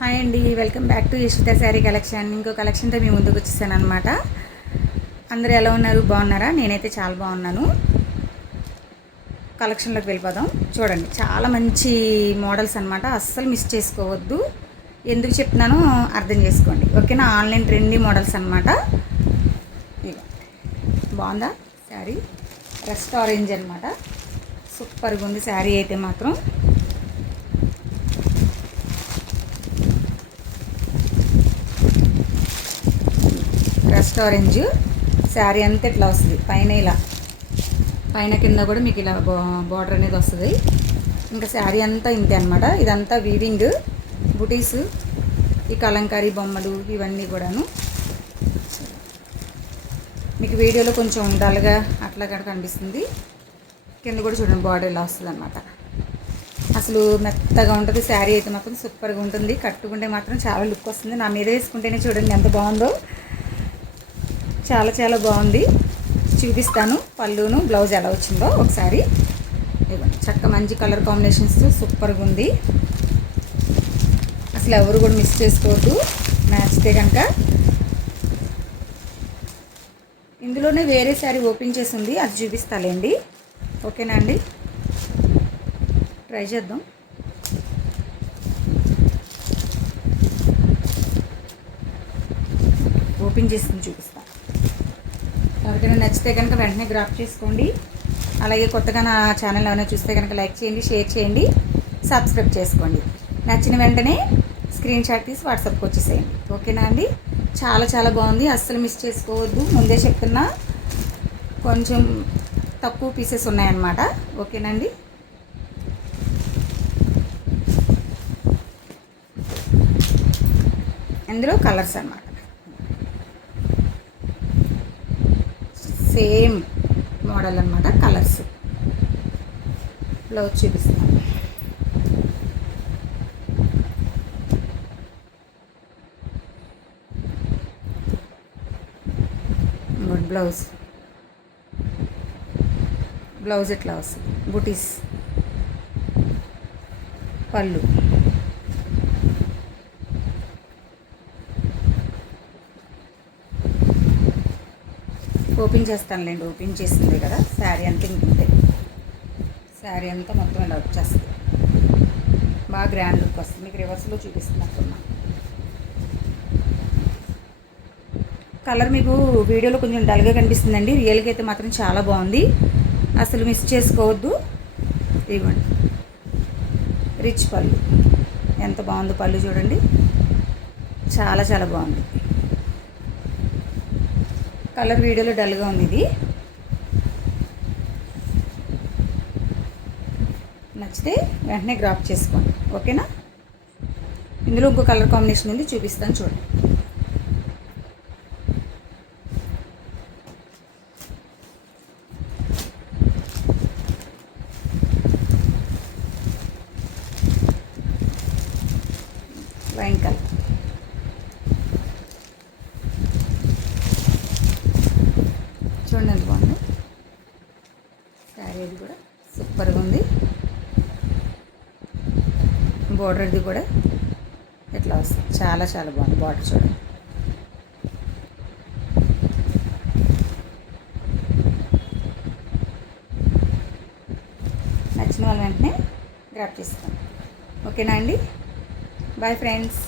Hi అండి, welcome back to Yashwitha sari collection. ఇంకో కలెక్షన్తో మీ ముందుకు వచ్చేసాను అనమాట. అందరూ ఎలా ఉన్నారు? బాగున్నారా? నేనైతే చాలా బాగున్నాను. కలెక్షన్లోకి వెళ్ళిపోదాం. చూడండి, చాలా మంచి మోడల్స్ అనమాట. అస్సలు మిస్ చేసుకోవద్దు. ఎందుకు చెప్తున్నానో అర్థం చేసుకోండి, ఓకేనా? ఆన్లైన్ ట్రెండీ మోడల్స్ అనమాట. బాగుందా శారీ? రస్ట్ ఆరెంజ్ అనమాట. సూపర్గా ఉంది శారీ అయితే మాత్రం. రస్ట్ ఆరెంజ్ శారీ అంతా ఇట్లా వస్తుంది. పైన ఇలా పైన కింద కూడా మీకు ఇలా బార్డర్ అనేది వస్తుంది. ఇంకా శారీ అంతా ఇంతే అనమాట. ఇదంతా వీవింగ్ బుటీస్, ఈ కలంకారీ బొమ్మలు ఇవన్నీ కూడాను. మీకు వీడియోలో కొంచెం డల్గా అట్లా కూడా కనిపిస్తుంది. కింద కూడా చూడండి, బార్డర్ ఇలా వస్తుంది అనమాట. అసలు మెత్తగా ఉంటుంది శారీ అయితే మాత్రం. సూపర్గా ఉంటుంది. కట్టుకుంటే మాత్రం చాలా లుక్ వస్తుంది. నా మీద వేసుకుంటేనే చూడండి ఎంత బాగుందో. చాలా చాలా బాగుంది. చూపిస్తాను పళ్ళును బ్లౌజ్ ఎలా వచ్చిందో ఒకసారి. ఇవ్వండి, చక్క మంచి కలర్ కాంబినేషన్స్, సూపర్గా ఉంది. అసలు ఎవరు కూడా మిస్ చేసుకోవద్దు. నచ్చితే కనుక ఇందులోనే వేరే శారీ ఓపెన్ చేసి ఉంది, అది చూపిస్తాలేండి. ఓకేనా అండి? ట్రై చేద్దాం. ఓపెన్ చేసి చూపిస్తాను. ఎవరికైనా నచ్చితే కనుక వెంటనే గ్రాప్ చేసుకోండి. అలాగే కొత్తగా నా ఛానల్ ఏమైనా చూస్తే కనుక లైక్ చేయండి, షేర్ చేయండి, సబ్స్క్రైబ్ చేసుకోండి. నచ్చిన వెంటనే స్క్రీన్ షాట్ తీసి వాట్సాప్కి వచ్చేసేయండి. ఓకేనా అండి? చాలా చాలా బాగుంది. అస్సలు మిస్ చేసుకోవద్దు. ముందే చెప్తున్నా, కొంచెం తక్కువ పీసెస్ ఉన్నాయన్నమాట. ఓకేనండి? ఇందులో కలర్స్ అన్నమాట. సేమ్ మోడల్ అనమాట. కలర్స్ బ్లౌజ్ చూపిస్తాను. బ్లౌజ్ బ్లౌజ్ ఎట్లా వస్తుంది? బుటీస్, పళ్ళు, ఓపెన్ చేస్తానులేండి. ఓపెన్ చేసింది కదా శారీ అంతా. ఇంతే శారీ అంతా మొత్తం ఇలా వచ్చేస్తుంది. బాగా గ్రాండ్ లుక్ వస్తుంది. మీకు రివర్స్లో చూపిస్తున్నట్టున్నా. కలర్ మీకు వీడియోలో కొంచెం డల్గా కనిపిస్తుందండి. రియల్గా అయితే మాత్రం చాలా బాగుంది. అసలు మిస్ చేసుకోవద్దు. ఇవ్వండి, రిచ్ పళ్ళు. ఎంత బాగుందో పళ్ళు చూడండి. చాలా చాలా బాగుంది. కలర్ వీడియోలో డల్గా ఉంది. ఇది నచ్చితే వెంటనే గ్రాప్ చేసుకోండి. ఓకేనా? ఇందులో ఇంకో కలర్ కాంబినేషన్ ఉంది, చూపిస్తాను చూడండి. Wine colour. చూడండి ఎంత బాగుంది శారీ. అది కూడా సూపర్గా ఉంది. బోర్డర్ది కూడా ఎట్లా వస్తుంది? చాలా చాలా బాగుంది. బార్డర్ చూడండి. నచ్చిన వాళ్ళ వెంటనే గ్రాప్ చేసుకోండి. ఓకేనా అండి? Bye friends.